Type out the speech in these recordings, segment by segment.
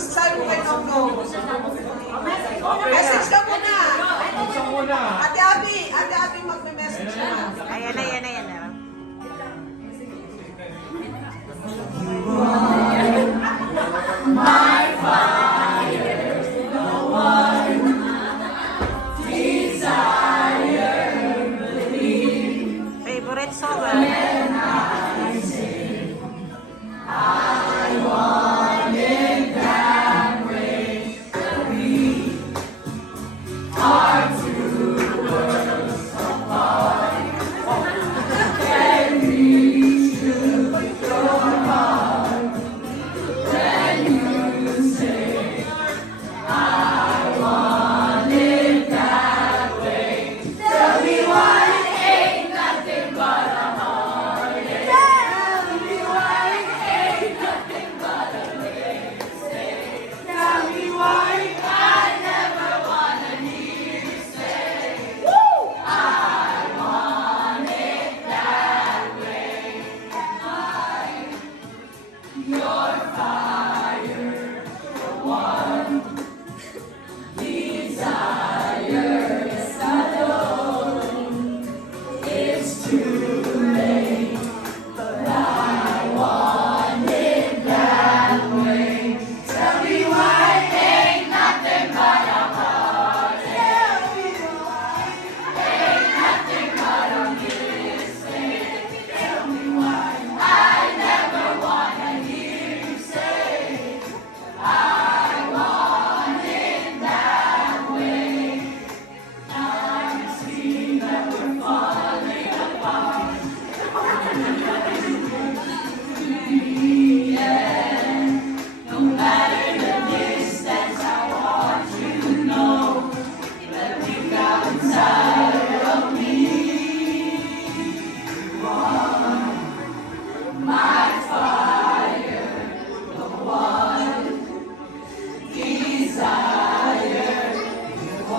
Sabi mo kay Nongnong. Message ka muna. Ate Abby magme-message na. Ayan na, yan na, yan na. My fire, the one desire, believe. Favorite song, When I sing, I want it that way. We are two worlds apart. Can reach to your heart when you say, I want it that way. Tell me why it ain't nothing but a heartache. Tell me why it ain't nothing but a mistake. Tell me why I never wanna hear you say, woo! I want it that way. Your fire, the one desire is alone. It's too late, but I want it that way. Tell me why it ain't nothing but a heart. Tell me why ain't nothing but a mistake. Tell me why I never wanna hear you say, I want it that way. I see that we're falling apart. Yeah. No matter the distance, I want you to know that deep down inside of me, you are my fire, the one desire. You are,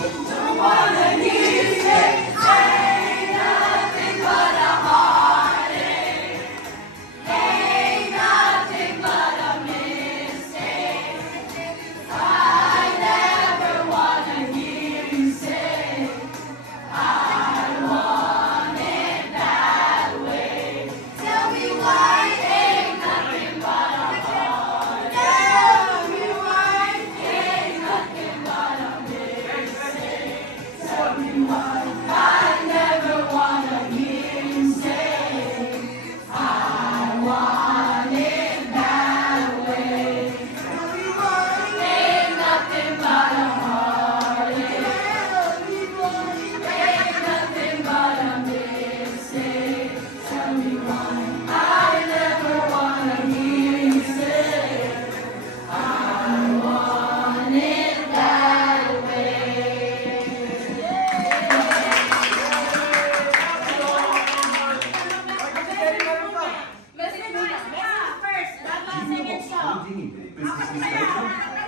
you don't wanna hear you say, ain't nothing but a heartache. Ain't nothing but a mistake. I never wanna hear you say, I want it that way. Tell me why ain't nothing but a heartache. Tell me why ain't nothing but a mistake. Tell me why I never wanna hear you say, I want it that way. Tell me why ain't nothing but a heartache. Ain't nothing but a mistake. Tell me why I never wanna hear you say, I want it that way. Message first. Bago ang second song. Hindi.